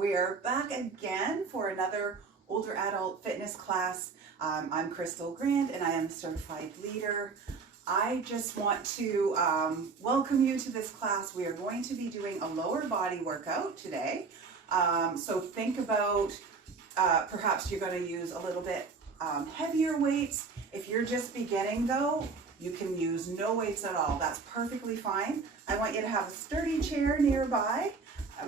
We are back again for another older adult fitness class. I'm Crystal Grant and I am a certified leader. I just want to welcome you to this class. We are going to be doing a lower body workout today. So think about perhaps you're going to use a little bit heavier weights. If you're just beginning though, you can use no weights at all. That's perfectly fine. I want you to have a sturdy chair nearby.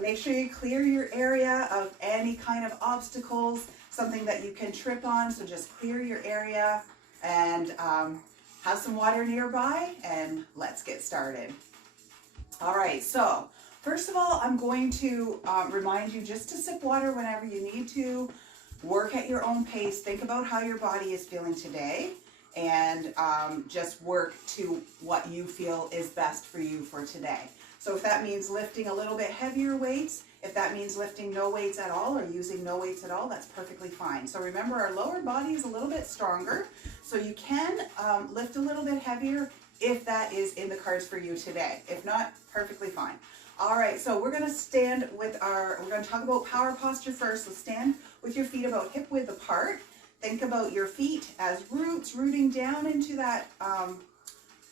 Make sure you clear your area of any kind of obstacles, something that you can trip on. So just clear your area and have some water nearby, and let's get started. All right, so first of all, I'm going to remind you just to sip water whenever you need to. Work at your own pace. Think about how your body is feeling today, and just work to what you feel is best for you for today. So if that means lifting a little bit heavier weights, if that means lifting no weights at all or using no weights at all, that's perfectly fine. So remember, our lower body is a little bit stronger, so you can lift a little bit heavier if that is in the cards for you today. If not, perfectly fine. All right, so we're gonna stand with we're gonna talk about power posture first. So stand with your feet about hip width apart. Think about your feet as roots rooting down into that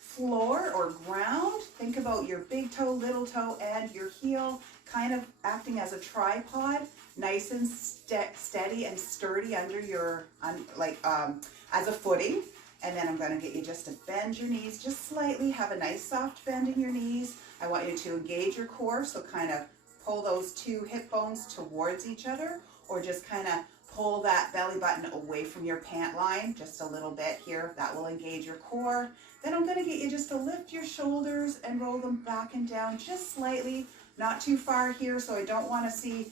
floor or ground. Think about your big toe, little toe, and your heel kind of acting as a tripod, nice and steady and sturdy under your, as a footing. And then I'm going to get you just to bend your knees just slightly. Have a nice soft bend in your knees. I want you to engage your core, so kind of pull those two hip bones towards each other, or just kind of pull that belly button away from your pant line just a little bit here. That will engage your core. Then I'm going to get you just to lift your shoulders and roll them back and down just slightly, not too far here, so I don't want to see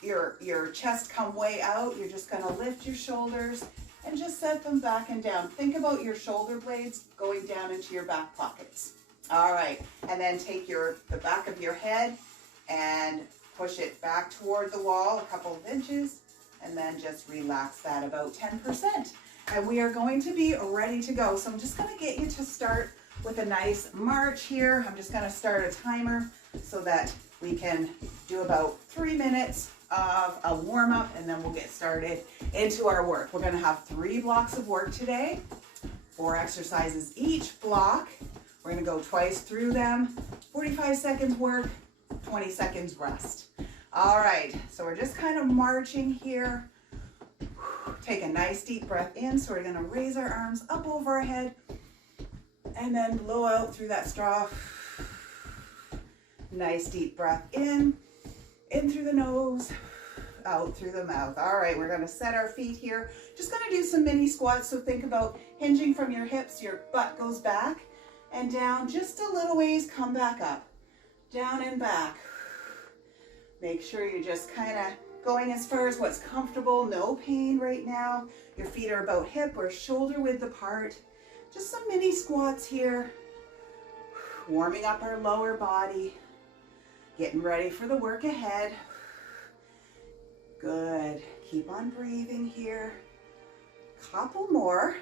your chest come way out. You're just going to lift your shoulders and just set them back and down. Think about your shoulder blades going down into your back pockets. All right, and then take the back of your head and push it back toward the wall a couple of inches, and then just relax that about 10%. And we are going to be ready to go. So I'm just gonna get you to start with a nice march here. I'm just gonna start a timer so that we can do about 3 minutes of a warm up, and then we'll get started into our work. We're gonna have 3 blocks of work today, 4 exercises each block. We're gonna go twice through them, 45 seconds work, 20 seconds rest. All right, so we're just kind of marching here. Take a nice deep breath in. So we're gonna raise our arms up over our head and then blow out through that straw. Nice deep breath in through the nose, out through the mouth. All right, we're gonna set our feet here. Just gonna do some mini squats. So think about hinging from your hips, your butt goes back and down just a little ways, come back up, down and back. Make sure you're just kind of going as far as what's comfortable, no pain right now. Your feet are about hip or shoulder width apart. Just some mini squats here. Warming up our lower body, getting ready for the work ahead. Good, keep on breathing here. Couple more.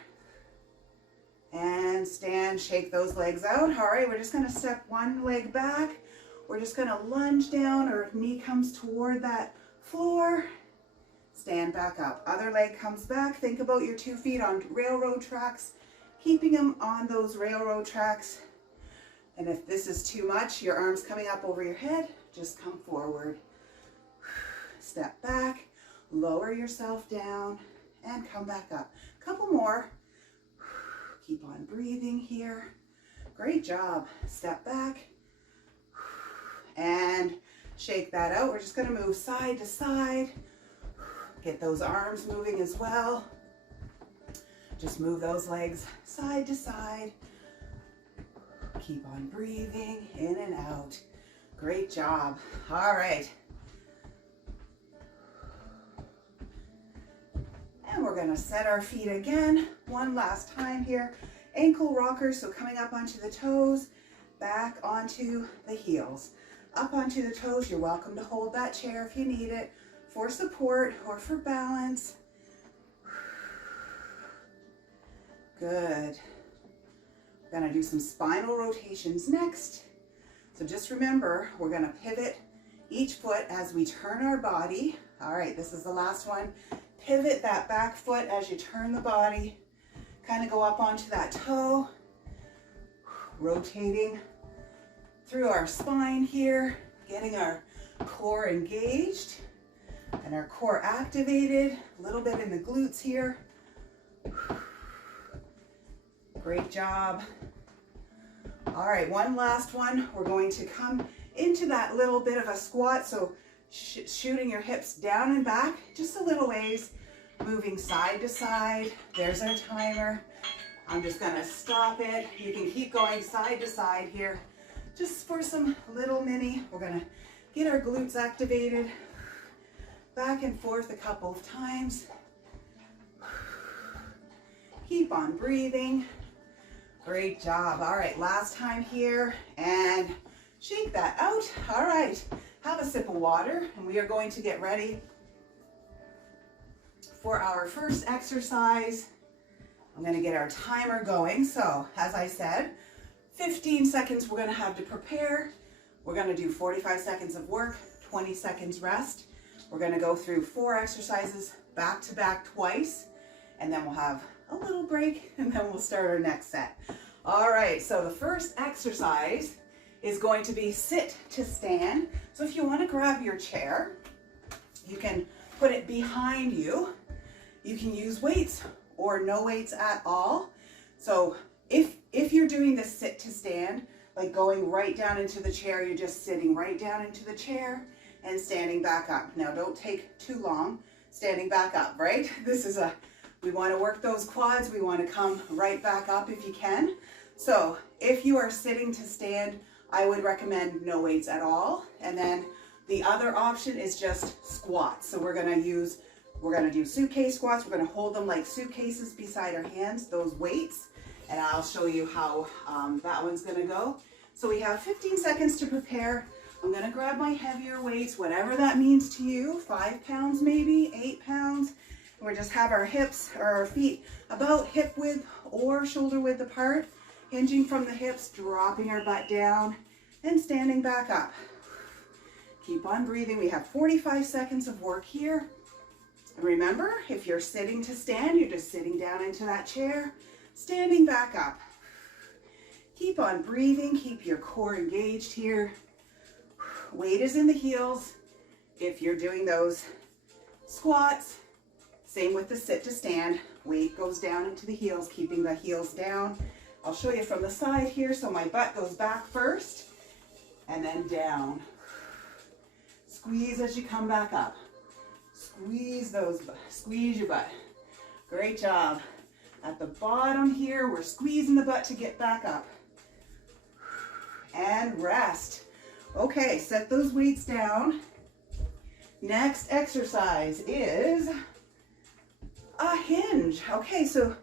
And stand, shake those legs out. All right, we're just gonna step one leg back. We're just gonna lunge down, or knee comes toward that floor. Stand back up. Other leg comes back. Think about your 2 feet on railroad tracks, keeping them on those railroad tracks. And if this is too much, your arms coming up over your head, just come forward. Step back, lower yourself down, and come back up. Couple more. Keep on breathing here. Great job. Step back and shake that out. We're just going to move side to side. Get those arms moving as well. Just move those legs side to side. Keep on breathing in and out. Great job. All right. And we're going to set our feet again one last time here. Ankle rockers, so coming up onto the toes, back onto the heels. Up onto the toes. You're welcome to hold that chair if you need it for support or for balance. Good. We're going to do some spinal rotations next. So just remember, we're going to pivot each foot as we turn our body. All right, this is the last one. Pivot that back foot as you turn the body. Kind of go up onto that toe. Rotating through our spine here, getting our core engaged and our core activated. A little bit in the glutes here. Great job. All right, one last one. We're going to come into that little bit of a squat. So shooting your hips down and back just a little ways, moving side to side. There's our timer. I'm just gonna stop it. You can keep going side to side here just for some little mini. We're gonna get our glutes activated. Back and forth a couple of times. Keep on breathing. Great job. All right, last time here, and shake that out. All right, have a sip of water, and we are going to get ready for our first exercise. I'm gonna get our timer going. So, as I said, 15 seconds we're gonna have to prepare. We're gonna do 45 seconds of work, 20 seconds rest. We're gonna go through 4 exercises back to back twice, and then we'll have a little break, and then we'll start our next set. All right, so the first exercise is going to be sit to stand. So if you want to grab your chair, you can put it behind you. You can use weights or no weights at all. So if you're doing the sit to stand, like going right down into the chair, you're just sitting right down into the chair and standing back up. Now don't take too long standing back up, right? We want to work those quads. We want to come right back up if you can. So if you are sitting to stand, I would recommend no weights at all. And then the other option is just squats. So we're going to do suitcase squats. We're going to hold them like suitcases beside our hands, those weights. And I'll show you how that one's going to go. So we have 15 seconds to prepare. I'm going to grab my heavier weights, whatever that means to you, 5 pounds maybe, 8 pounds. We just have our hips or our feet about hip width or shoulder width apart, hinging from the hips, dropping our butt down and standing back up. Keep on breathing. We have 45 seconds of work here. And remember, if you're sitting to stand, you're just sitting down into that chair, standing back up. Keep on breathing. Keep your core engaged here. Weight is in the heels. If you're doing those squats, same with the sit to stand, weight goes down into the heels, keeping the heels down. I'll show you from the side here. So my butt goes back first and then down. Squeeze as you come back up. Squeeze your butt. Great job. At the bottom here, we're squeezing the butt to get back up. And rest. Okay, set those weights down. Next exercise is a hinge. Okay, so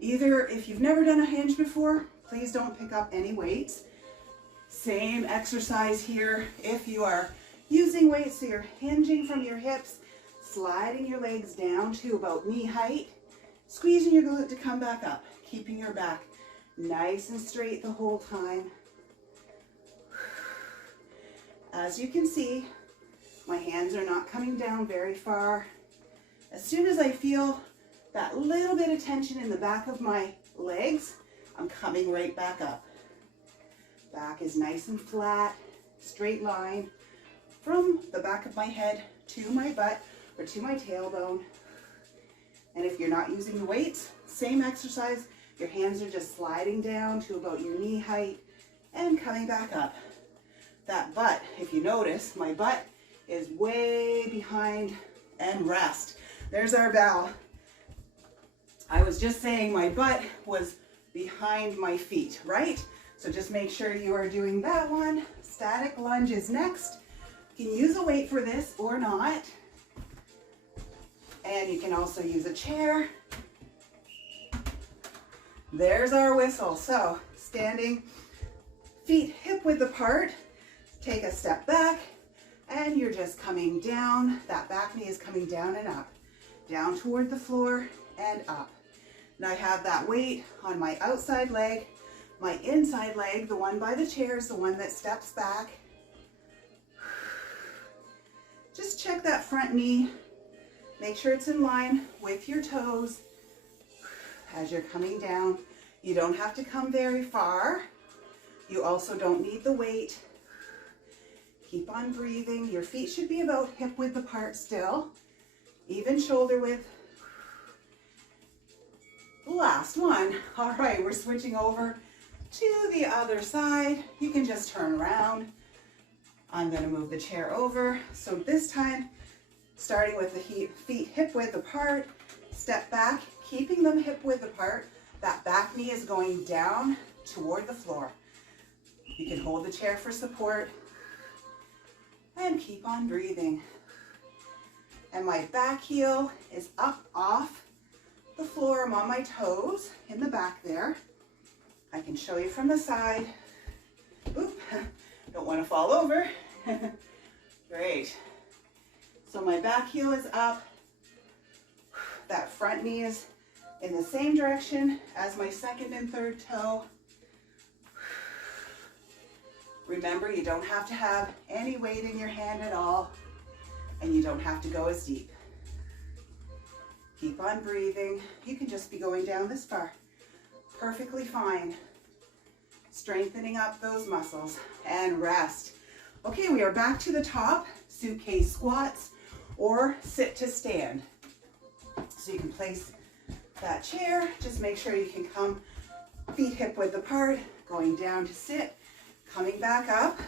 either if you've never done a hinge before, please don't pick up any weights. Same exercise here. If you are using weights, so you're hinging from your hips, sliding your legs down to about knee height, squeezing your glute to come back up, keeping your back nice and straight the whole time. As you can see, my hands are not coming down very far. As soon as I feel that little bit of tension in the back of my legs, I'm coming right back up. Back is nice and flat, straight line from the back of my head to my butt or to my tailbone. And if you're not using the weights, same exercise. Your hands are just sliding down to about your knee height and coming back up. That butt, if you notice, my butt is way behind and rest. There's our bell. I was just saying my butt was behind my feet, right? So just make sure you are doing that one. Static lunge is next. You can use a weight for this or not. And you can also use a chair. There's our whistle. So standing, feet hip width apart. Take a step back and you're just coming down. That back knee is coming down and up. Down toward the floor and up. And I have that weight on my outside leg. My inside leg, the one by the chair, is the one that steps back. just check that front knee. Make sure it's in line with your toes as you're coming down. You don't have to come very far. You also don't need the weight. Keep on breathing. Your feet should be about hip width apart still. Even shoulder width. Last one. All right, we're switching over to the other side. You can just turn around. I'm going to move the chair over. So this time, starting with the feet hip width apart, step back, keeping them hip width apart. That back knee is going down toward the floor. You can hold the chair for support and keep on breathing. And my back heel is up off the floor. I'm on my toes in the back there. I can show you from the side. Oop, don't want to fall over. Great. So my back heel is up. That front knee is in the same direction as my second and third toe. Remember, you don't have to have any weight in your hand at all, and you don't have to go as deep. Keep on breathing. You can just be going down this far. Perfectly fine. Strengthening up those muscles and rest. Okay, we are back to the top, suitcase squats or sit to stand. So you can place that chair. Just make sure you can come feet hip width apart, going down to sit, coming back up.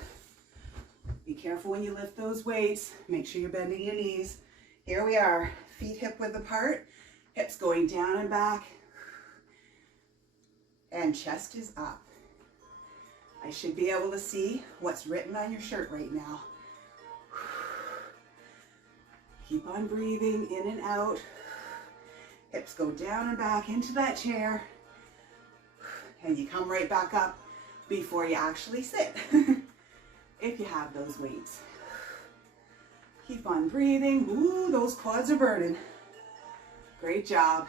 Be careful when you lift those weights. Make sure you're bending your knees. Here we are, feet hip width apart, hips going down and back, and chest is up. I should be able to see what's written on your shirt right now. Keep on breathing in and out. Hips go down and back into that chair. And you come right back up before you actually sit, if you have those weights. Keep on breathing. Ooh, those quads are burning. Great job.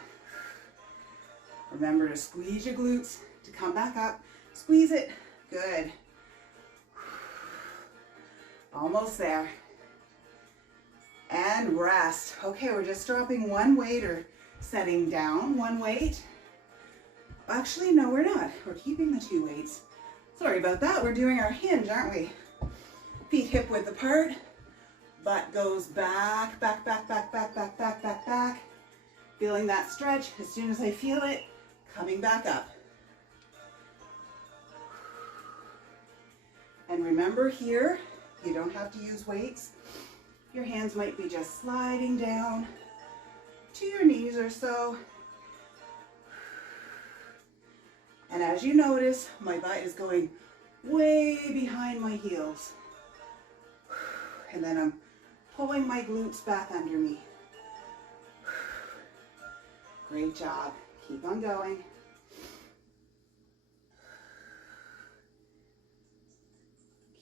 Remember to squeeze your glutes to come back up. Squeeze it. Good. Almost there. And rest. Okay, we're just dropping one weight or setting down one weight. Actually, no, we're not. We're keeping the two weights. Sorry about that. We're doing our hinge, aren't we? Feet hip width apart. Butt goes back, back, back, back, back, back, back, back, back. Feeling that stretch. As soon as I feel it, coming back up. And remember here, you don't have to use weights. Your hands might be just sliding down to your knees or so. And as you notice, my butt is going way behind my heels. And then I'm pulling my glutes back under me. Great job. Keep on going.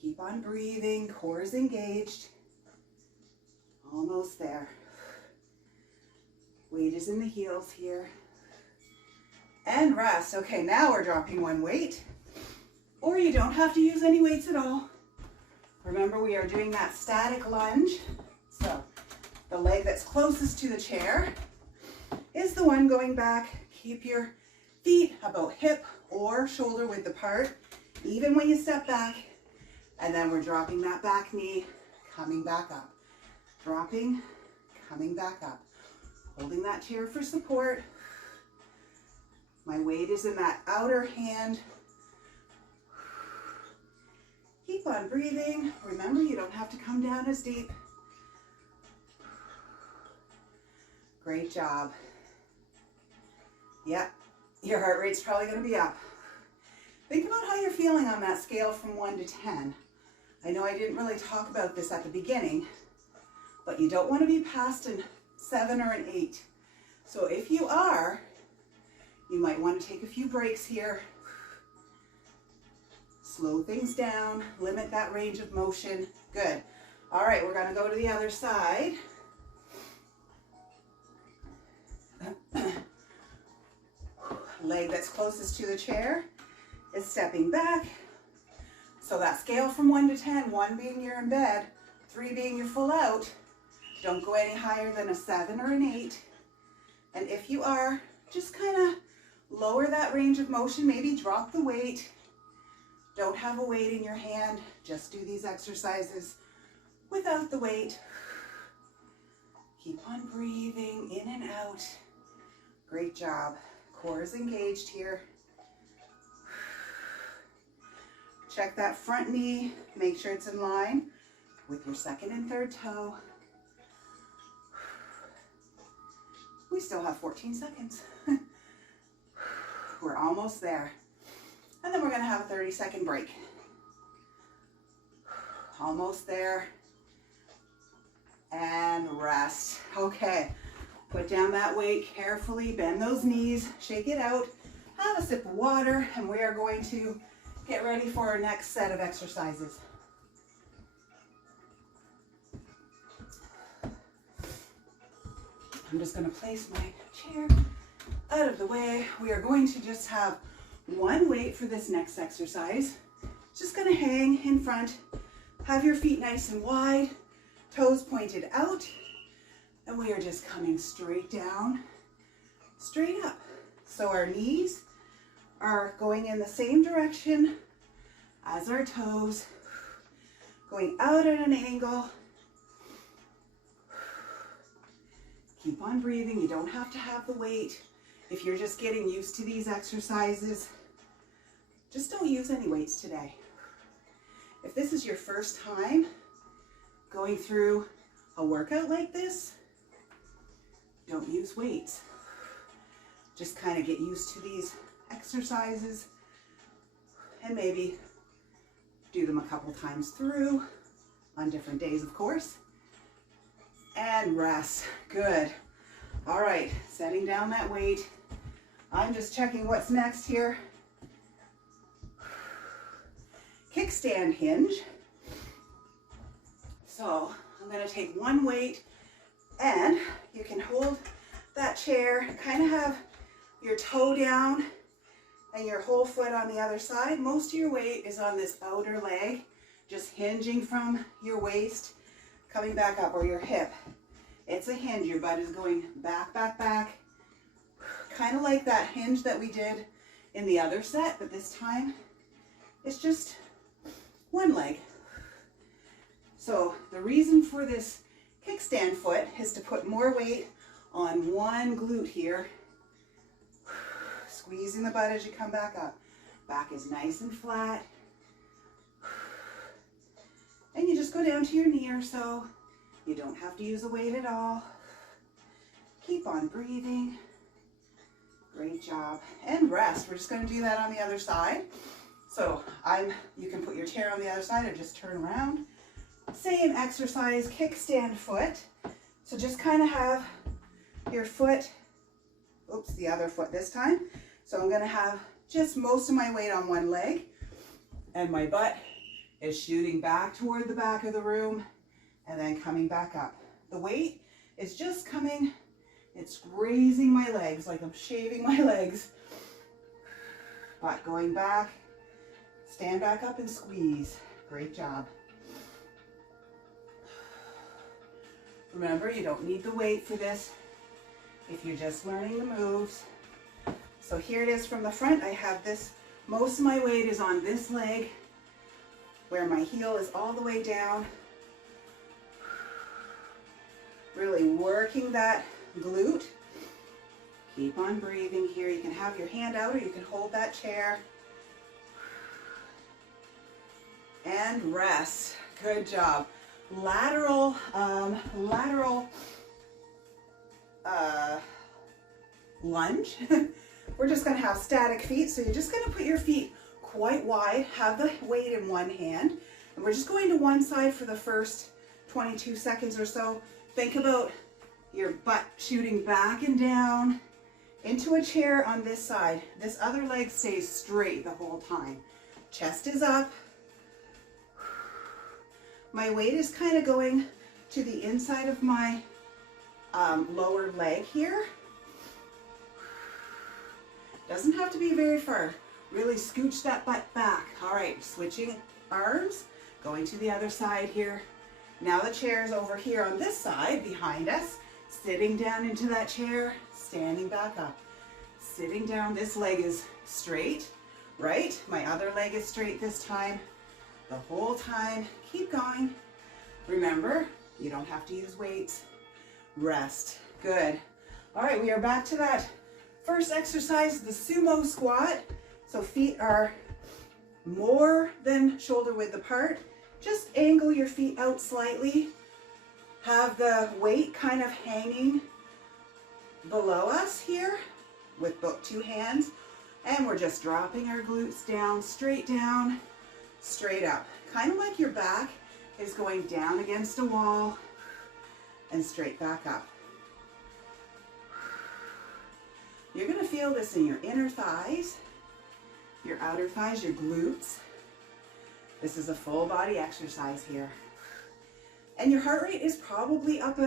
Keep on breathing. Core is engaged. Almost there. Weight is in the heels here. And rest. Okay, now we're dropping one weight. Or you don't have to use any weights at all. Remember, we are doing that static lunge. So the leg that's closest to the chair is the one going back. Keep your feet about hip or shoulder width apart, even when you step back. And then we're dropping that back knee, coming back up. Dropping, coming back up. Holding that chair for support. My weight is in that outer hand. Keep on breathing. Remember, you don't have to come down as deep. Great job. Yep, your heart rate's probably going to be up. Think about how you're feeling on that scale from 1 to 10. I know I didn't really talk about this at the beginning, but you don't want to be past a 7 or an 8. So if you are, you might want to take a few breaks here. Slow things down, limit that range of motion. Good. All right, we're going to go to the other side. Leg that's closest to the chair is stepping back. So that scale from 1 to 10, 1 being you're in bed, 3 being you're full out. Don't go any higher than a 7 or an 8. And if you are, just kind of lower that range of motion, maybe drop the weight. Don't have a weight in your hand, just do these exercises without the weight. Keep on breathing in and out. Great job. Core is engaged here. Check that front knee, make sure it's in line with your second and third toe. We still have 14 seconds. We're almost there. And then we're gonna have a 30-second break. Almost there. And rest. Okay, put down that weight carefully, bend those knees, shake it out, have a sip of water, and we are going to get ready for our next set of exercises. I'm just going to place my chair out of the way. We are going to just have one weight for this next exercise. Just going to hang in front, have your feet nice and wide, toes pointed out, and we are just coming straight down, straight up. So our knees are going in the same direction as our toes, going out at an angle. Keep on breathing. You don't have to have the weight. If you're just getting used to these exercises, just don't use any weights today. If this is your first time going through a workout like this, don't use weights. Just kind of get used to these exercises and maybe do them a couple times through on different days, of course. And rest. Good. All right, setting down that weight. I'm just checking what's next here. Kickstand hinge. So I'm going to take one weight, and you can hold that chair, kind of have your toe down and your whole foot on the other side. Most of your weight is on this outer leg, just hinging from your waist, coming back up, or your hip. It's a hinge. Your butt is going back, back, back. Kind of like that hinge that we did in the other set, but this time it's just one leg. So the reason for this kickstand foot is to put more weight on one glute here. Squeezing the butt as you come back up. Back is nice and flat. And you just go down to your knee or so. You don't have to use a weight at all. Keep on breathing. Great job. And rest. We're just going to do that on the other side. So you can put your chair on the other side or just turn around. Same exercise, kickstand foot. So just kind of have your foot, oops, the other foot this time. So I'm going to have just most of my weight on one leg, and my butt is shooting back toward the back of the room and then coming back up. The weight is just coming, it's grazing my legs like I'm shaving my legs. Butt going back, stand back up and squeeze. Great job. Remember, you don't need the weight for this if you're just learning the moves. So here it is from the front. I have this, most of my weight is on this leg where my heel is all the way down. Really working that glute. Keep on breathing here. You can have your hand out or you can hold that chair. And rest. Good job. Lateral lunge. We're just going to have static feet, so you're just going to put your feet quite wide, have the weight in one hand, and we're just going to one side for the first 22 seconds or so. Think about your butt shooting back and down into a chair on this side. This other leg stays straight the whole time. Chest is up. My weight is kind of going to the inside of my lower leg here. Doesn't have to be very far. Really scooch that butt back. All right, switching arms, going to the other side here. Now the chair is over here on this side behind us, sitting down into that chair, standing back up, sitting down. This leg is straight, right? My other leg is straight this time. The whole time, keep going. Remember, you don't have to use weights. Rest, good. All right, we are back to that first exercise, the sumo squat. So feet are more than shoulder width apart. Just angle your feet out slightly. Have the weight kind of hanging below us here with both two hands. And we're just dropping our glutes down, straight up. Kind of like your back is going down against a wall and straight back up. You're gonna feel this in your inner thighs, your outer thighs, your glutes. This is a full body exercise here. And your heart rate is probably up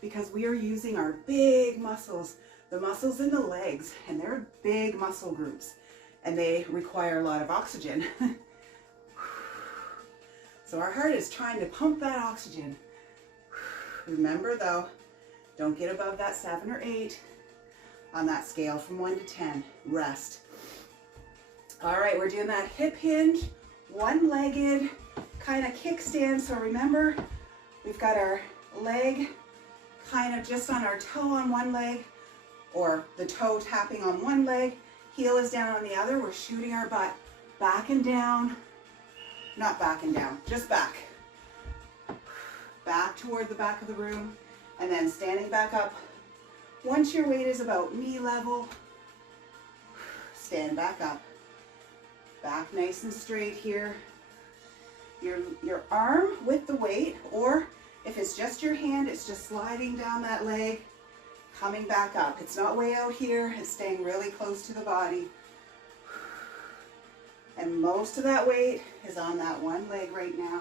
because we are using our big muscles, the muscles in the legs, and they're big muscle groups and they require a lot of oxygen. So our heart is trying to pump that oxygen. Remember though, don't get above that 7 or 8 on that scale from 1 to 10. Rest. All right, we're doing that hip hinge, one-legged kind of kickstand. So remember, we've got our leg kind of just on our toe on one leg, or the toe tapping on one leg, heel is down on the other. We're shooting our butt back and down, not back and down, just back. Back toward the back of the room, and then standing back up. Once your weight is about knee level, stand back up. Back nice and straight here. Your arm with the weight, or if it's just your hand, it's just sliding down that leg, coming back up. It's not way out here, it's staying really close to the body. And most of that weight is on that one leg right now.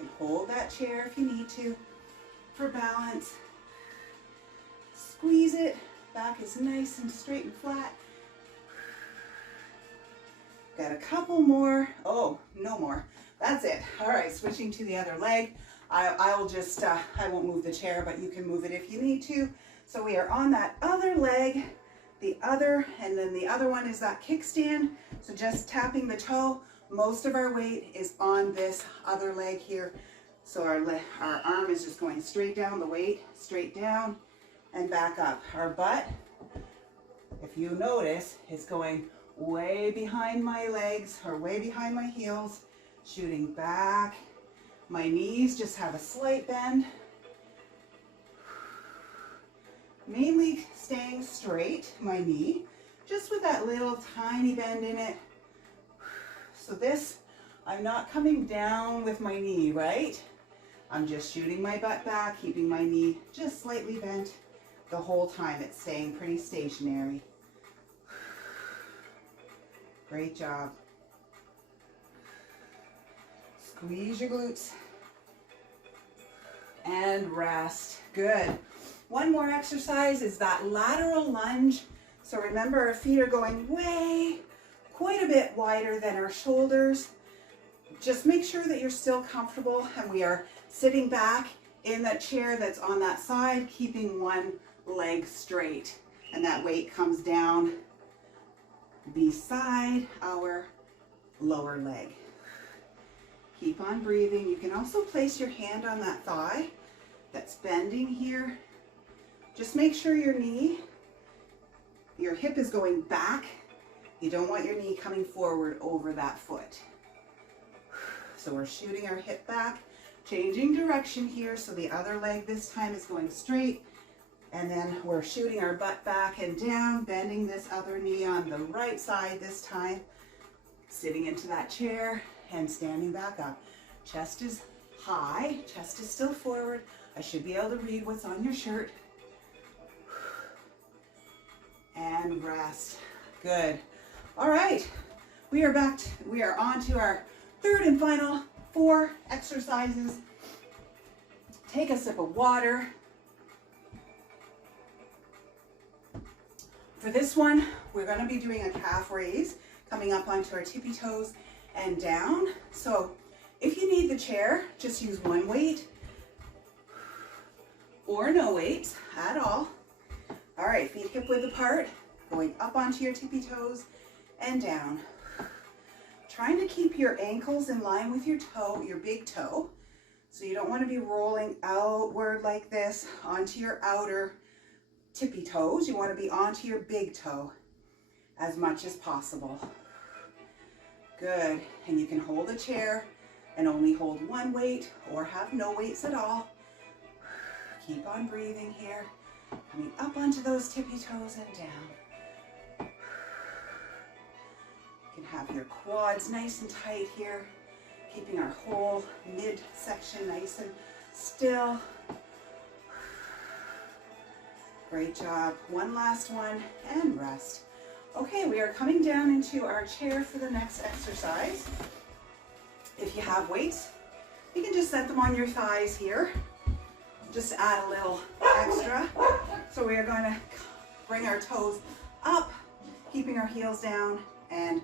You can hold that chair if you need to for balance. Squeeze it, back is nice and straight and flat. Got a couple more. Oh, no more. That's it. All right, switching to the other leg. I will just, I won't move the chair, but you can move it if you need to. So we are on that other leg, and then the other one is that kickstand. So just tapping the toe. Most of our weight is on this other leg here. So our arm is just going straight down, the weight straight down and back up. Our butt, if you notice, is going way behind my legs or way behind my heels, shooting back. My knees just have a slight bend. Mainly staying straight, my knee, just with that little tiny bend in it. So this, I'm not coming down with my knee, right? I'm just shooting my butt back, keeping my knee just slightly bent the whole time. It's staying pretty stationary. Great job. Squeeze your glutes and rest. Good. One more exercise is that lateral lunge. So remember, our feet are going quite a bit wider than our shoulders. Just make sure that you're still comfortable, and we are sitting back in that chair that's on that side, keeping one leg straight, and that weight comes down beside our lower leg. Keep on breathing. You can also place your hand on that thigh that's bending here. Just make sure your hip is going back. You don't want your knee coming forward over that foot. So we're shooting our hip back, changing direction here. So the other leg this time is going straight. And then we're shooting our butt back and down, bending this other knee on the right side this time. Sitting into that chair and standing back up. Chest is high, chest is still forward. I should be able to read what's on your shirt. And rest. Good. All right, we are back. We are on to our third and final 4 exercises. Take a sip of water. For this one, we're going to be doing a calf raise, coming up onto our tippy toes and down. So If you need the chair, just use one weight or no weights at all. All right, feet hip width apart, going up onto your tippy toes and down. Trying to keep your ankles in line with your toe, your big toe. So you don't want to be rolling outward like this onto your outer tippy toes. You want to be onto your big toe as much as possible. Good. And you can hold a chair and only hold one weight or have no weights at all. Keep on breathing here. Coming up onto those tippy toes and down. You can have your quads nice and tight here, keeping our whole midsection nice and still. Great job. One last one and rest. Okay, we are coming down into our chair for the next exercise. If you have weights, you can just set them on your thighs here. Just add a little extra. So we are going to bring our toes up, keeping our heels down and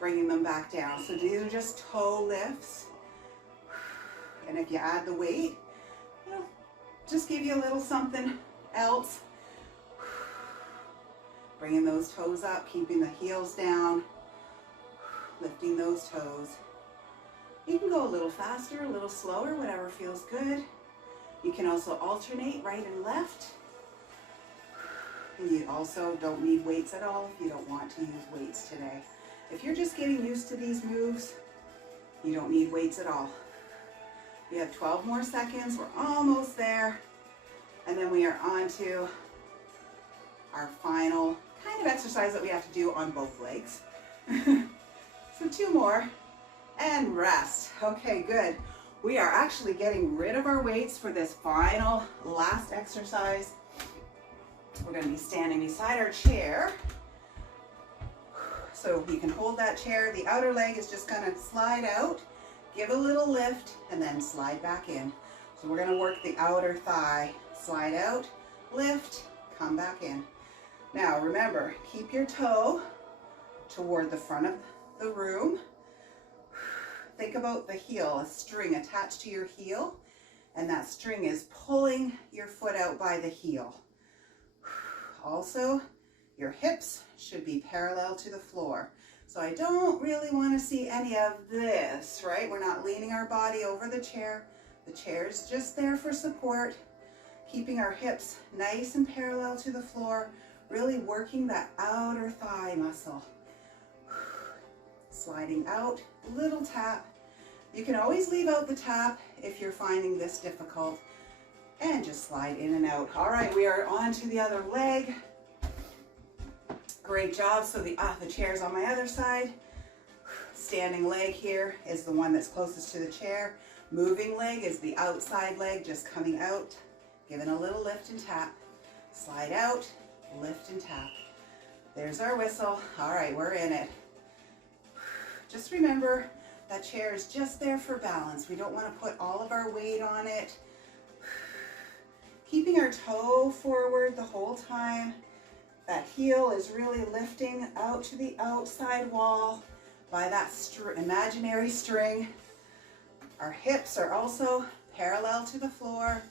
bringing them back down. So these are just toe lifts. And if you add the weight, it'll just give you a little something else. Bringing those toes up, keeping the heels down, lifting those toes. You can go a little faster, a little slower, whatever feels good. You can also alternate right and left. And you also don't need weights at all if you don't want to use weights today. If you're just getting used to these moves, you don't need weights at all. We have 12 more seconds. We're almost there. And then we are on to our final kind of exercise that we have to do on both legs. So 2 more and rest. Okay, good. We are actually getting rid of our weights for this final last exercise. We're going to be standing beside our chair. So you can hold that chair. The outer leg is just going to slide out, give a little lift, and then slide back in. So we're going to work the outer thigh. Slide out, lift, come back in. Now remember, keep your toe toward the front of the room. Think about the heel, a string attached to your heel, and that string is pulling your foot out by the heel. Also, your hips should be parallel to the floor. So I don't really want to see any of this, right? We're not leaning our body over the chair. The chair is just there for support, keeping our hips nice and parallel to the floor, really working that outer thigh muscle. Sliding out, little tap. You can always leave out the tap if you're finding this difficult, and just slide in and out. All right, we are on to the other leg. Great job. So the chair's on my other side. Standing leg here is the one that's closest to the chair. Moving leg is the outside leg, just coming out, giving a little lift and tap. Slide out, lift and tap. There's our whistle. All right, we're in it. Just remember, that chair is just there for balance. We don't want to put all of our weight on it. Keeping our toe forward the whole time. That heel is really lifting out to the outside wall by that imaginary string. Our hips are also parallel to the floor.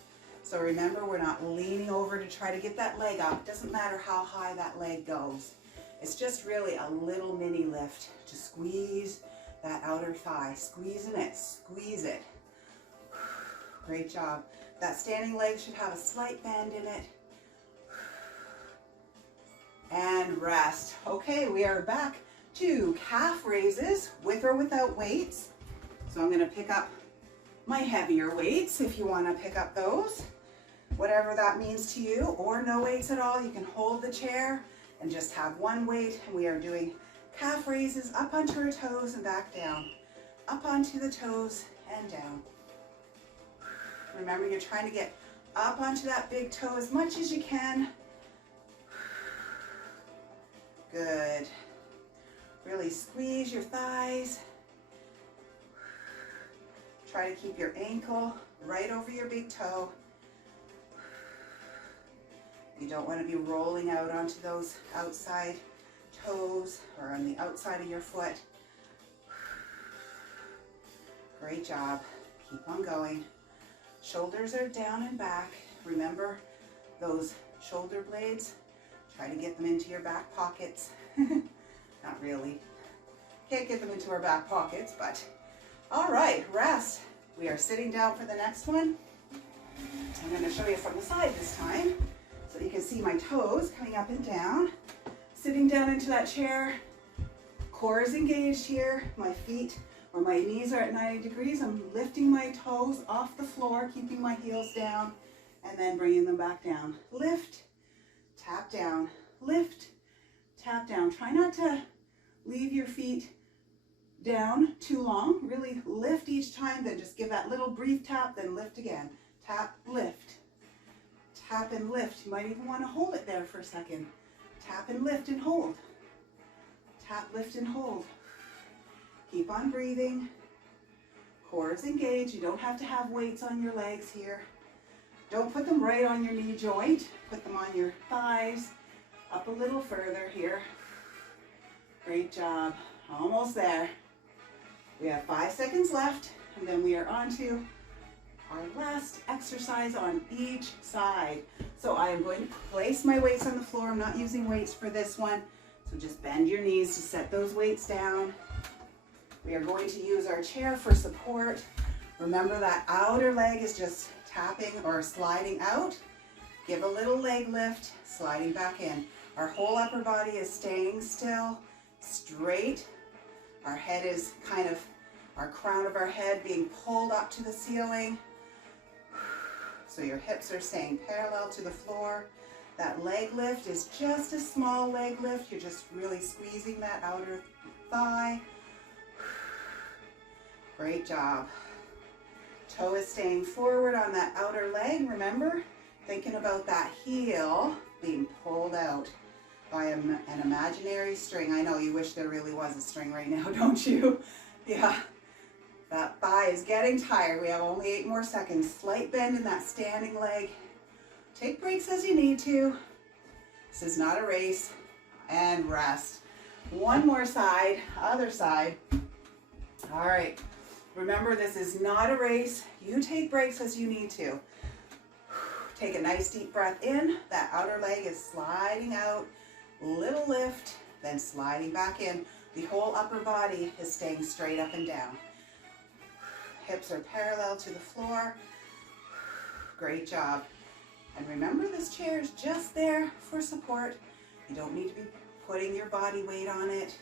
So remember, we're not leaning over to try to get that leg up. It doesn't matter how high that leg goes. It's just really a little mini lift to squeeze that outer thigh. Squeezing it, squeeze it. Great job. That standing leg should have a slight bend in it. And rest. Okay, we are back to calf raises with or without weights. So I'm going to pick up my heavier weights if you want to pick up those. Whatever that means to you, or no weights at all. You can hold the chair and just have one weight. And we are doing calf raises up onto our toes and back down. Up onto the toes and down. Remember, you're trying to get up onto that big toe as much as you can. Good. Really squeeze your thighs. Try to keep your ankle right over your big toe. You don't want to be rolling out onto those outside toes or on the outside of your foot. Great job. Keep on going. Shoulders are down and back. Remember those shoulder blades? Try to get them into your back pockets. Not really. Can't get them into our back pockets, but all right, rest. We are sitting down for the next one. I'm going to show you from the side this time so you can see my toes coming up and down. Sitting down into that chair, core is engaged here, my feet or my knees are at 90 degrees. I'm lifting my toes off the floor, keeping my heels down, and then bringing them back down. Lift, tap down, lift, tap down. Try not to leave your feet down too long. Really lift each time, then just give that little brief tap, then lift again. Tap, lift, tap and lift. You might even want to hold it there for a second. Tap and lift and hold. Tap, lift and hold. Keep on breathing. Core is engaged. You don't have to have weights on your legs here. Don't put them right on your knee joint. Put them on your thighs. Up a little further here. Great job. Almost there. We have 5 seconds left, and then we are on to our last exercise on each side. So I am going to place my weights on the floor. I'm not using weights for this one. So just bend your knees to set those weights down. We are going to use our chair for support. Remember that outer leg is just tapping or sliding out. Give a little leg lift, sliding back in. Our whole upper body is staying still, straight. Our head is kind of, our crown of our head being pulled up to the ceiling. So your hips are staying parallel to the floor. That leg lift is just a small leg lift. You're just really squeezing that outer thigh. Great job. Toe is staying forward on that outer leg. Remember, thinking about that heel being pulled out by an imaginary string. I know you wish there really was a string right now, don't you? Yeah. That thigh is getting tired. We have only 8 more seconds. Slight bend in that standing leg. Take breaks as you need to. This is not a race. And rest. One more side, other side. All right. Remember, this is not a race. You take breaks as you need to. Take a nice deep breath in. That outer leg is sliding out. Little lift, then sliding back in. The whole upper body is staying straight up and down. Hips are parallel to the floor. Great job. And remember, this chair is just there for support. You don't need to be putting your body weight on it.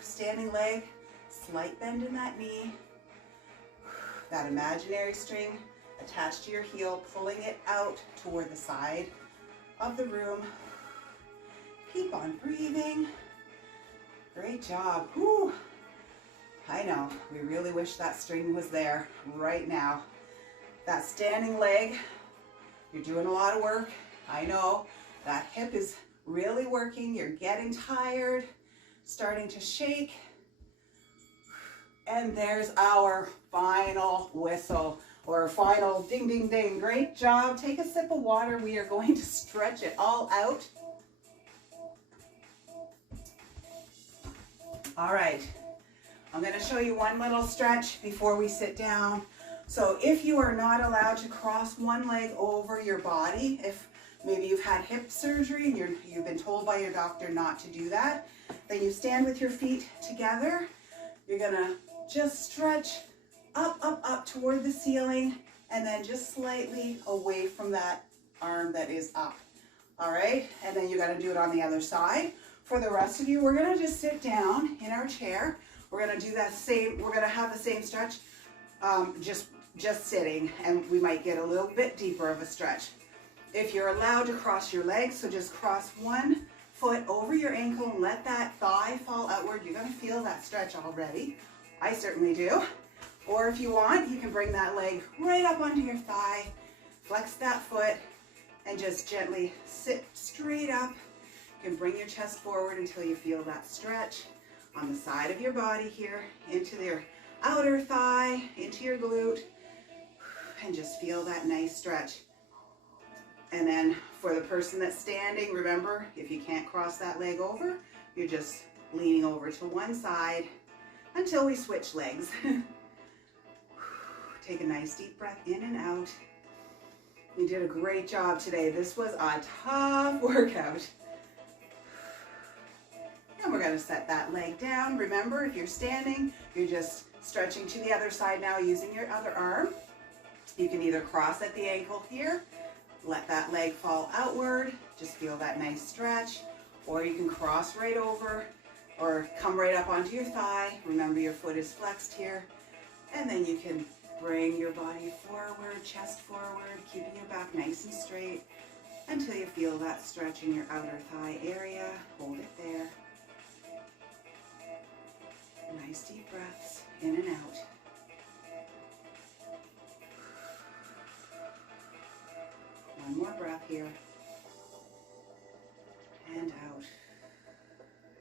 Standing leg, slight bend in that knee. That imaginary string attached to your heel, pulling it out toward the side of the room. Keep on breathing. Great job. Whew. I know, we really wish that string was there right now. That standing leg, you're doing a lot of work. I know, that hip is really working. You're getting tired, starting to shake. And there's our final whistle, or final ding, ding, ding. Great job. Take a sip of water. We are going to stretch it all out. All right. I'm going to show you one little stretch before we sit down. So if you are not allowed to cross one leg over your body, if maybe you've had hip surgery and you've been told by your doctor not to do that, then you stand with your feet together. You're going to just stretch up, up, up toward the ceiling, and then just slightly away from that arm that is up. All right, and then you got to do it on the other side. For the rest of you, we're going to just sit down in our chair. We're going to do that same, we're going to have the same stretch, just sitting, and we might get a little bit deeper of a stretch. If you're allowed to cross your legs, so just cross one foot over your ankle and let that thigh fall outward. You're going to feel that stretch already. I certainly do. Or if you want, you can bring that leg right up onto your thigh, flex that foot, and just gently sit straight up. You can bring your chest forward until you feel that stretch on the side of your body here, into your outer thigh, into your glute, and just feel that nice stretch. And then for the person that's standing, remember, if you can't cross that leg over, you're just leaning over to one side until we switch legs. Take a nice deep breath in and out. You did a great job today. This was a tough workout. And we're going to set that leg down. Remember, if you're standing, you're just stretching to the other side now using your other arm. You can either cross at the ankle here, let that leg fall outward, just feel that nice stretch, or you can cross right over or come right up onto your thigh. Remember, your foot is flexed here, and then you can bring your body forward, chest forward, keeping your back nice and straight until you feel that stretch in your outer thigh area. Hold it there. Nice deep breaths in and out. One more breath here. And out.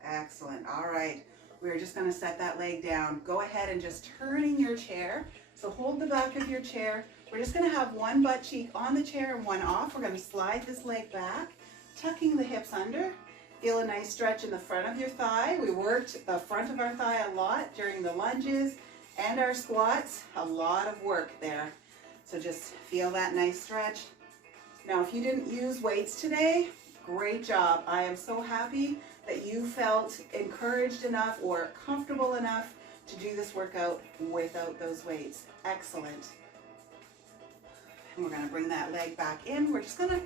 Excellent. All right. We're just going to set that leg down. Go ahead and just turn in your chair. So hold the back of your chair. We're just going to have one butt cheek on the chair and one off. We're going to slide this leg back, tucking the hips under. Feel a nice stretch in the front of your thigh. We worked the front of our thigh a lot during the lunges and our squats. A lot of work there. So just feel that nice stretch. Now, if you didn't use weights today, great job. I am so happy that you felt encouraged enough or comfortable enough to do this workout without those weights. Excellent. And we're going to bring that leg back in. We're just going to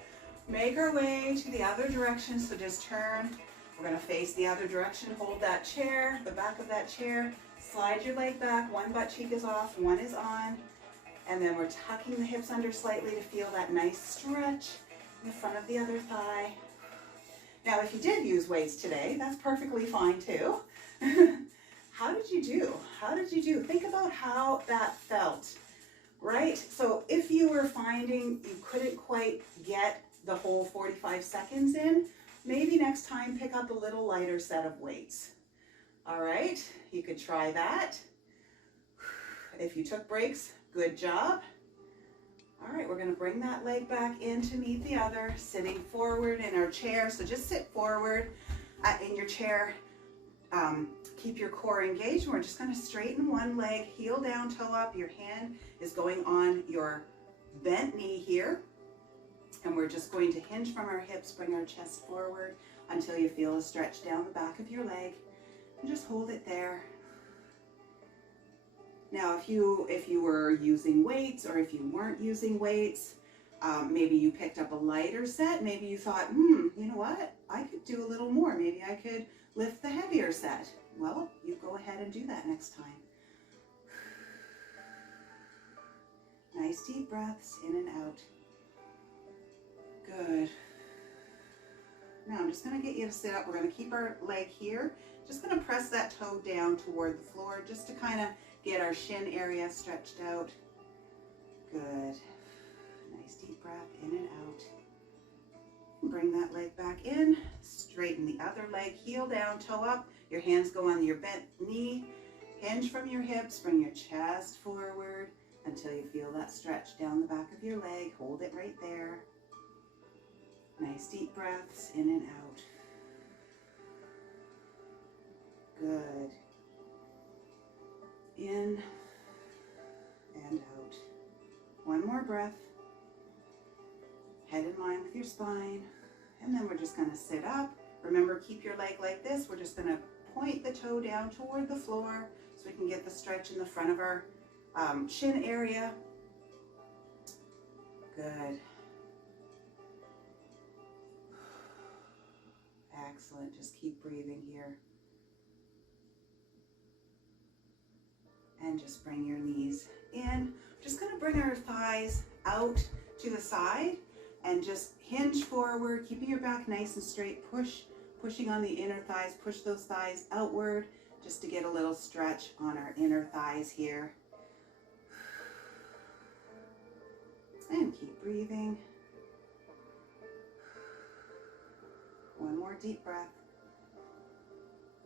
make our way to the other direction. So just turn. We're going to face the other direction. Hold that chair, the back of that chair. Slide your leg back. One butt cheek is off, one is on. And then we're tucking the hips under slightly to feel that nice stretch in the front of the other thigh. Now, if you did use weights today, that's perfectly fine too. How did you do? How did you do? Think about how that felt, right? So if you were finding you couldn't quite get the whole 45 seconds in, maybe next time pick up a little lighter set of weights. All right, you could try that. If you took breaks, good job. All right, we're going to bring that leg back in to meet the other, sitting forward in our chair. So just sit forward in your chair. Keep your core engaged. We're just going to straighten one leg, heel down, toe up. Your hand is going on your bent knee here. And we're just going to hinge from our hips, bring our chest forward until you feel a stretch down the back of your leg. And just hold it there. Now, if you were using weights or if you weren't using weights, maybe you picked up a lighter set. Maybe you thought, you know what? I could do a little more. Maybe I could lift the heavier set. Well, you go ahead and do that next time. Nice deep breaths in and out. Good. Now I'm just going to get you to sit up. We're going to keep our leg here. Just going to press that toe down toward the floor just to kind of get our shin area stretched out. Good. Nice deep breath in and out. Bring that leg back in. Straighten the other leg, heel down, toe up. Your hands go on your bent knee. Hinge from your hips. Bring your chest forward until you feel that stretch down the back of your leg. Hold it right there. Nice deep breaths in and out. Good. In and out. One more breath. Head in line with your spine. And then we're just going to sit up. Remember, keep your leg like this. We're just going to point the toe down toward the floor so we can get the stretch in the front of our shin area. Good. Excellent. Just keep breathing here. And just bring your knees in. Just going to bring our thighs out to the side and just hinge forward, keeping your back nice and straight. Pushing on the inner thighs. Push those thighs outward just to get a little stretch on our inner thighs here. And keep breathing. One more deep breath.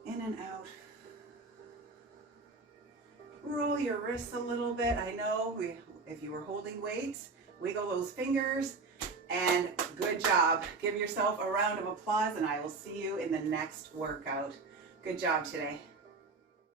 In and out. Roll your wrists a little bit. I know if you were holding weights, wiggle those fingers, and good job. Give yourself a round of applause, and I will see you in the next workout. Good job today.